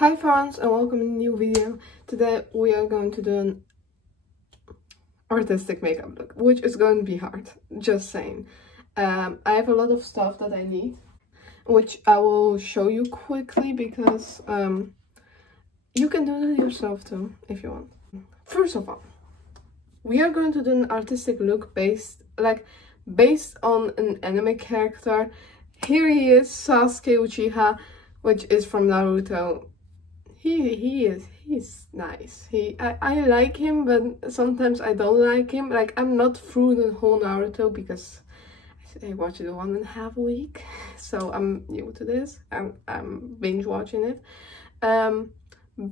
Hi friends and welcome to a new video. Today we are going to do an artistic makeup look, which is going to be hard, just saying. I have a lot of stuff that I need, which I will show you quickly because you can do it yourself too if you want. First of all, we are going to do an artistic look based on an anime character. Here he is, Sasuke Uchiha, which is from Naruto. He's nice. I like him, but sometimes I don't like him. Like, I'm not through the whole Naruto because I watched it 1.5 weeks, so I'm new to this. I'm binge watching it.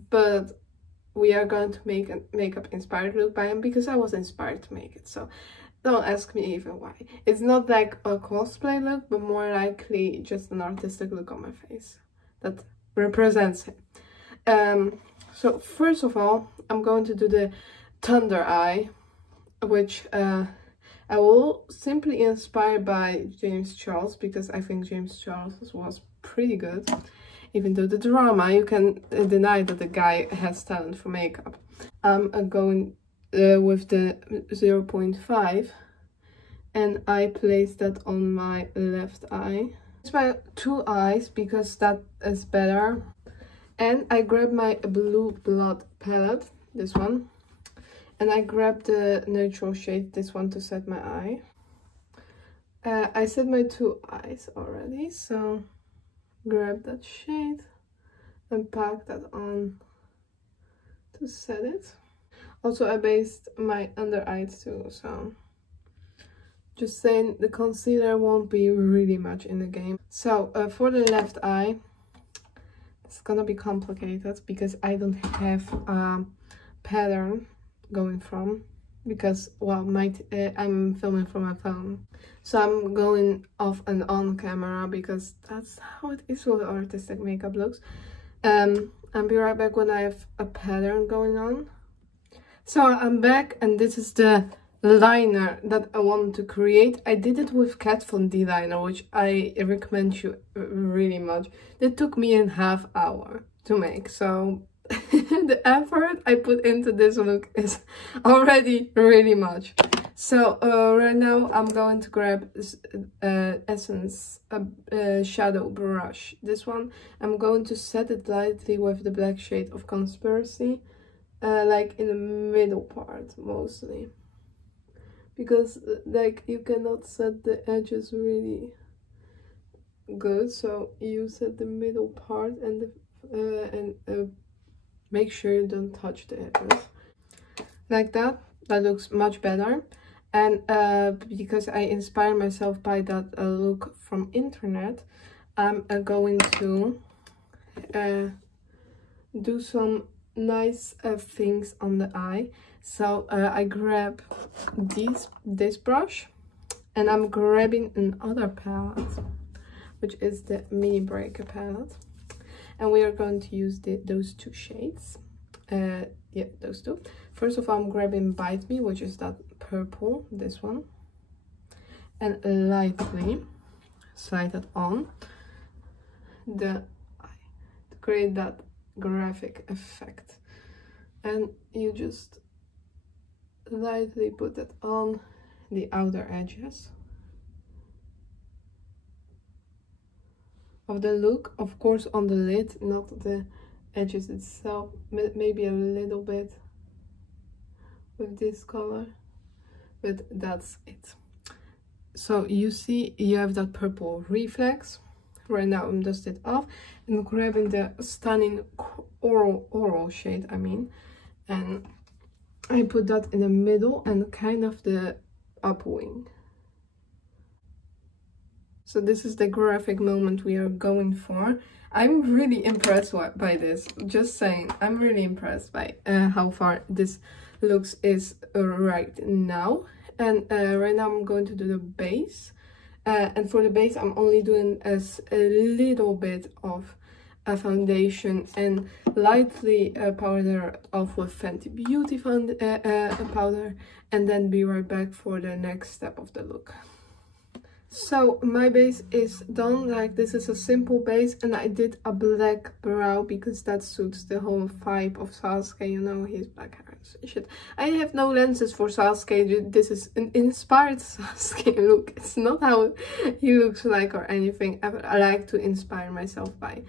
But we are going to make a makeup inspired look by him because I was inspired to make it. So don't ask me even why. It's not like a cosplay look, but more likely just an artistic look on my face that represents him. So first of all, I'm going to do the thunder eye, which I will simply inspire by James Charles because I think James Charles was pretty good. Even though the drama, you can deny that the guy has talent for makeup. I'm going with the 0.5 and I place that on my left eye. It's my two eyes because that is better. And I grab my blue blood palette, this one, and I grab the neutral shade, this one, to set my eye. I set my two eyes already, so grab that shade and pack that on to set it. Also, I based my under eyes too, so just saying the concealer won't be really much in the game. So for the left eye, it's gonna be complicated because I don't have a pattern going from, because, well, I'm filming from my phone. So I'm going off and on camera because that's how it is with artistic makeup looks. I'll be right back when I have a pattern going on. So I'm back and this is the liner that I wanted to create. I did it with Kat Von D liner, which I recommend you really much. It took me a half hour to make, so the effort I put into this look is already really much. So right now I'm going to grab Essence shadow brush. This one, I'm going to set it lightly with the black shade of Conspiracy, like in the middle part mostly. Because like you cannot set the edges really good, so you set the middle part and make sure you don't touch the edges like that. That looks much better. And because I inspire myself by that look from internet, I'm going to do some nice things on the eye. So I grab this brush and I'm grabbing another palette, which is the Mini Breaker palette, and we are going to use those two shades. Yeah, those two. First of all, I'm grabbing Bite Me, which is that purple, this one, and lightly slide it on the eye to create that graphic effect. And you just lightly put it on the outer edges of the look, of course on the lid, not the edges itself. Maybe a little bit with this color, but that's it. So you see you have that purple reflex. Right now I'm dusting it off and grabbing the stunning oral shade, and I put that in the middle and kind of the upwing. So this is the graphic moment we are going for. I'm really impressed by this, just saying. I'm really impressed by how far this looks is right now. And right now I'm going to do the base. And for the base I'm only doing as a little bit of a foundation and lightly powder off with Fenty Beauty powder, and then be right back for the next step of the look. So my base is done. Like, this is a simple base, and I did a black brow because that suits the whole vibe of Sasuke, you know, his black hair and shit. I have no lenses for Sasuke. This is an inspired Sasuke look. It's not how he looks like or anything. I like to inspire myself by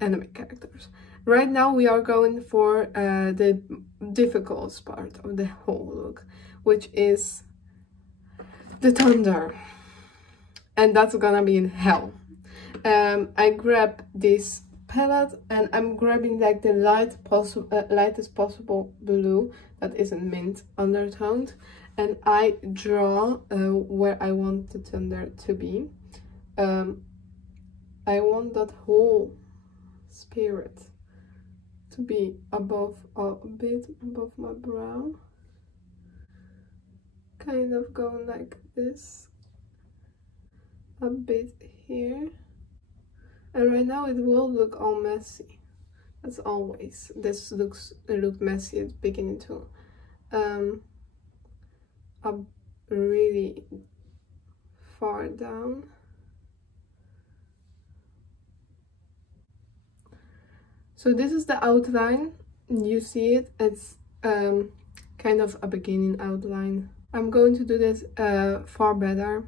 anime characters. Right now we are going for the difficult part of the whole look, which is the thunder. And that's gonna be in hell. I grab this palette, and I'm grabbing like the lightest possible blue that isn't mint undertoned, and I draw where I want the thunder to be. I want that whole spirit to be above, a bit above my brow, kind of going like this, a bit here, and right now it will look all messy, as always. This looked messy at the beginning too. Up really far down. So this is the outline. You see it. It's kind of a beginning outline. I'm going to do this far better,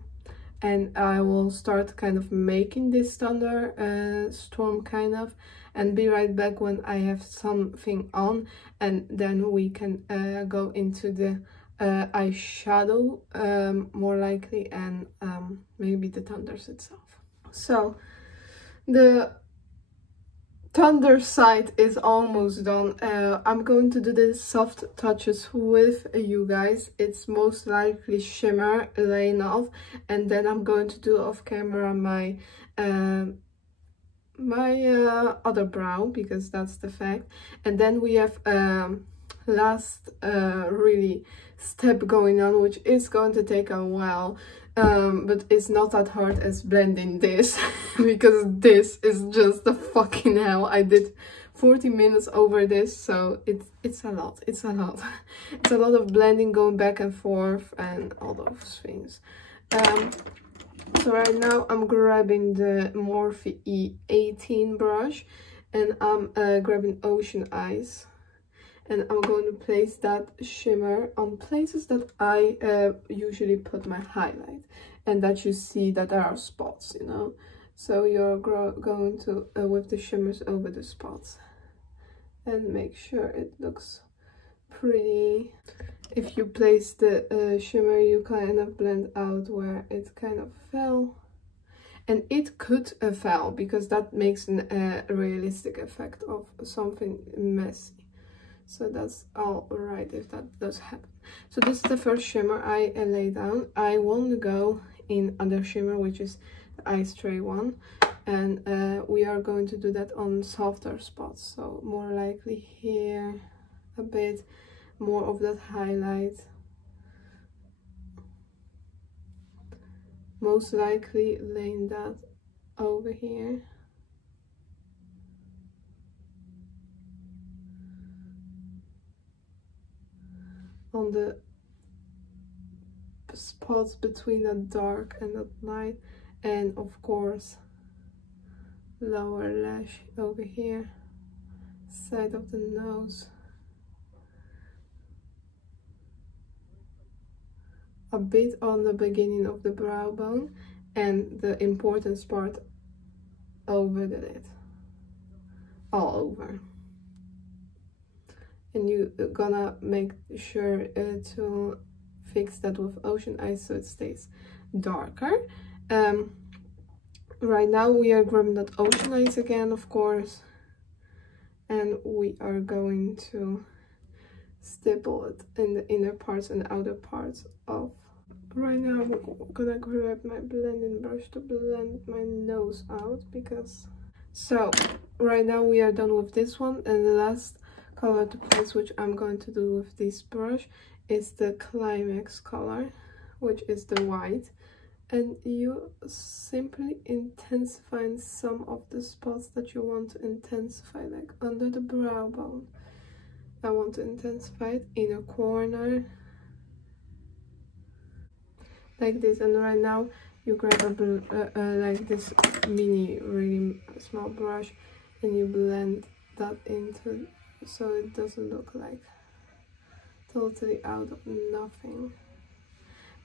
and I will start kind of making this thunder storm kind of, and be right back when I have something on, and then we can go into the eyeshadow more likely, and maybe the thunders itself. So the thunder side is almost done. I'm going to do the soft touches with you guys. It's most likely shimmer laying off, and then I'm going to do off camera my other brow, because that's the fact. And then we have last really step going on, which is going to take a while, but it's not that hard as blending this because this is just the fucking hell. I did 40 minutes over this, so it's a lot. It's a lot. It's a lot of blending, going back and forth and all those things. So right now I'm grabbing the Morphe E18 brush, and I'm grabbing Ocean Eyes, and I'm going to place that shimmer on places that I usually put my highlight, and that you see that there are spots, you know. So you're going to with the shimmers over the spots and make sure it looks pretty. If you place the shimmer, you kind of blend out where it kind of fell, and it could fall because that makes a realistic effect of something messy. So that's all right if that does happen. So this is the first shimmer I lay down. I want to go in other shimmer, which is the Ice Tray one, and we are going to do that on softer spots. So more likely here, a bit more of that highlight. Most likely laying that over here. On the spots between the dark and the light, and of course lower lash over here, side of the nose, a bit on the beginning of the brow bone, and the important part over the lid, all over. And you're gonna make sure to fix that with Ocean Eyes so it stays darker. Right now we are grabbing that Ocean Eyes again, of course, and we are going to stipple it in the inner parts and outer parts of. Right now I'm gonna grab my blending brush to blend my nose out, because so right now we are done with this one, and the last color to place, which I'm going to do with this brush, is the climax color, which is the white, and you simply intensify some of the spots that you want to intensify, like under the brow bone. I want to intensify it in a corner like this, and right now you grab like this mini, really small brush, and you blend that into, so it doesn't look like totally out of nothing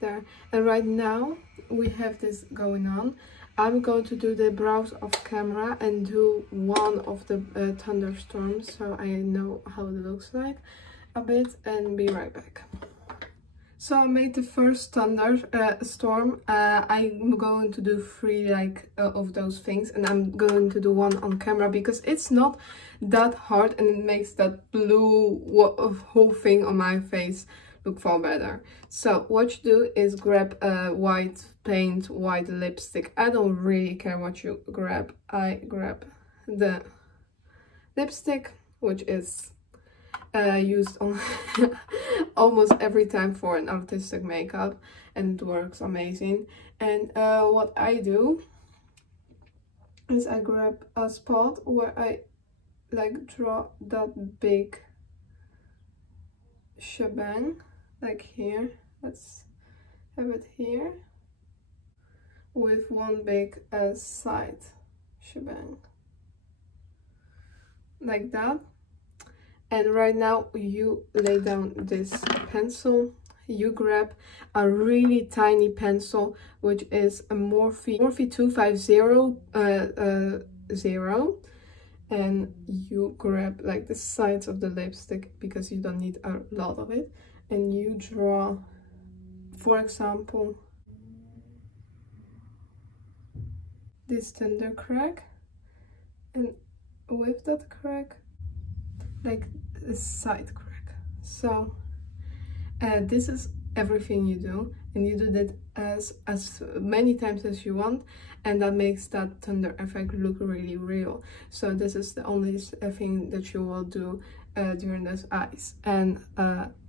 there. And right now we have this going on. I'm going to do the browse off camera and do one of the thunderstorms, so I know how it looks like a bit, and be right back. So I made the first thunderstorm. I'm going to do 3 of those things, and I'm going to do one on camera because it's not that hard and it makes that blue whole thing on my face look far better. So what you do is grab a white paint, white lipstick. I don't really care what you grab. I grab the lipstick, which is used on almost every time for an artistic makeup, and it works amazing. And what I do is I grab a spot where I like draw that big shebang, like here. Let's have it here, with one big side shebang, like that. And right now you lay down this pencil. You grab a really tiny pencil, which is a Morphe 250 and you grab like the sides of the lipstick because you don't need a lot of it, and you draw, for example, this tender crack, and with that crack, like a side crack. So this is everything you do, and you do that as many times as you want, and that makes that thunder effect look really real. So this is the only thing that you will do during those eyes, and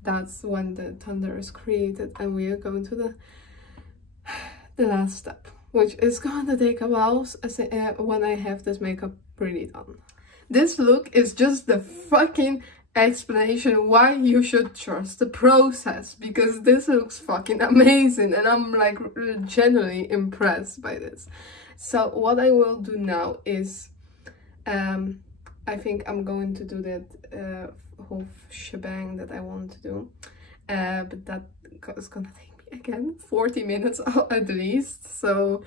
that's when the thunder is created. And we are going to the last step, which is going to take a while when I have this makeup really done. This look is just the fucking explanation why you should trust the process, because this looks fucking amazing and I'm like genuinely impressed by this. So what I will do now is I think I'm going to do that whole shebang that I want to do, but that is gonna take me again 40 minutes at least. So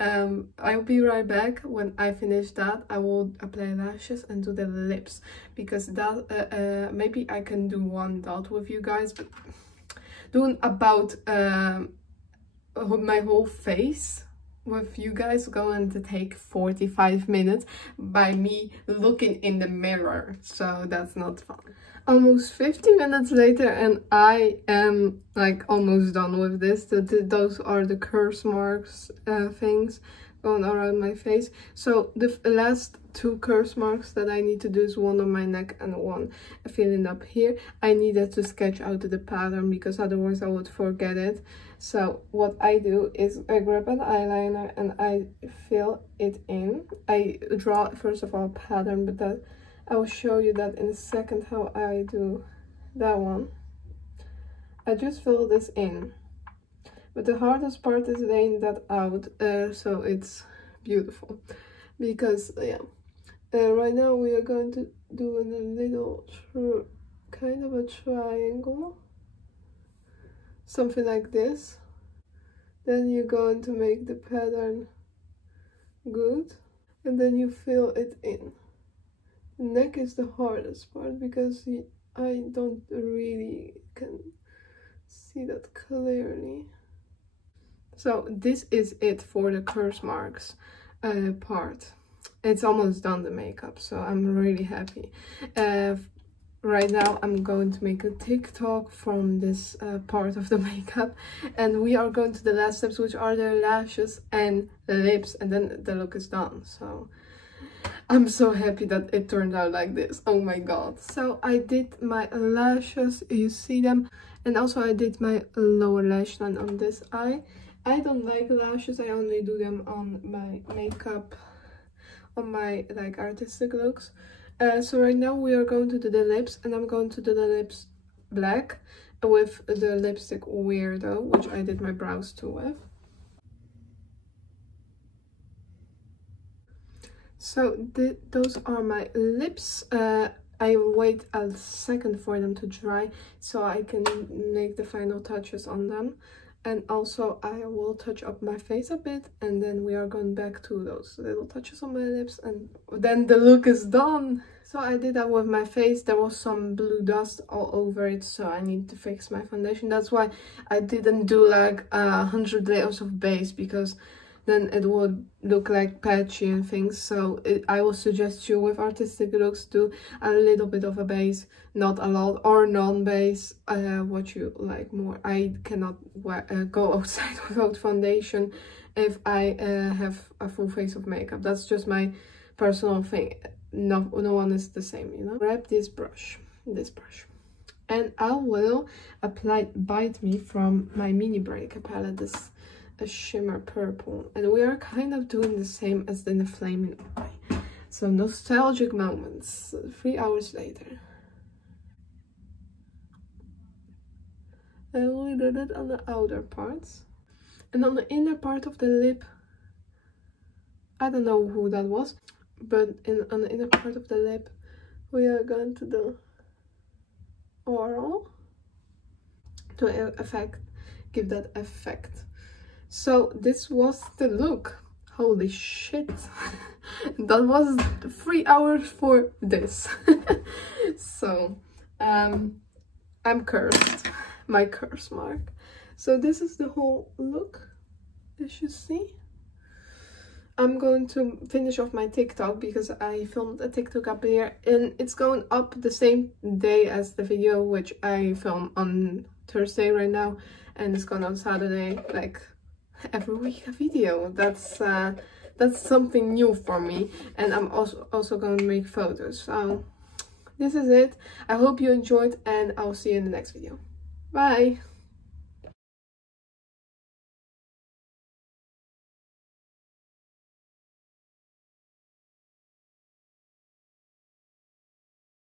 I'll be right back. When I finish that, I will apply lashes and do the lips, because that maybe I can do one dot with you guys, but doing about my whole face with you guys going to take 45 minutes by me looking in the mirror, so that's not fun. Almost 50 minutes later, and I am like almost done with this. Those are the curse marks things going around my face. So the last 2 curse marks that I need to do is one on my neck and one filling up here. I needed to sketch out the pattern because otherwise I would forget it. So what I do is I grab an eyeliner and I fill it in. I draw first of all a pattern, but that I will show you that in a second how I do that one. I just fill this in, but the hardest part is laying that out so it's beautiful, because yeah, right now we are going to do a little kind of a triangle, something like this. Then you're going to make the pattern good, and then you fill it in. The neck is the hardest part because I don't really can see that clearly. So this is it for the curse marks part. It's almost done, the makeup, so I'm really happy. Right now I'm going to make a TikTok from this part of the makeup, and we are going to the last steps, which are the lashes and lips, and then the look is done. So I'm so happy that it turned out like this. Oh my god. So I did my lashes, you see them, and also I did my lower lash line on this eye. I don't like lashes, I only do them on my makeup, on my like artistic looks. So right now we are going to do the lips, and I'm going to do the lips black with the lipstick Weirdo, which I did my brows too with. So those are my lips. I wait a second for them to dry so I can make the final touches on them. And also I will touch up my face a bit, and then we are going back to those little touches on my lips, and then the look is done. So I did that with my face. There was some blue dust all over it, so I need to fix my foundation. That's why I didn't do like 100 layers of base, because then it would look like patchy and things. So I will suggest you with artistic looks do a little bit of a base, not a lot, or non-base, what you like more. I cannot go outside without foundation if I have a full face of makeup. That's just my personal thing. No one is the same, you know. Grab this brush, and I will apply Bite Me from my Mini Breaker palette, this a shimmer purple, and we are kind of doing the same as in the Flaming Eye. So nostalgic moments 3 hours later. And we did it on the outer parts, and on the inner part of the lip, I don't know who that was, but on the inner part of the lip we are going to do oral to give that effect. So this was the look. Holy shit. That was 3 hours for this. So I'm cursed. My curse mark. So this is the whole look, as you see. I'm going to finish off my TikTok because I filmed a TikTok up here, and it's going up the same day as the video, which I film on Thursday right now, and it's going on Saturday, like every week a video. That's something new for me, and I'm also going to make photos. So this is it. I hope you enjoyed, and I'll see you in the next video. Bye.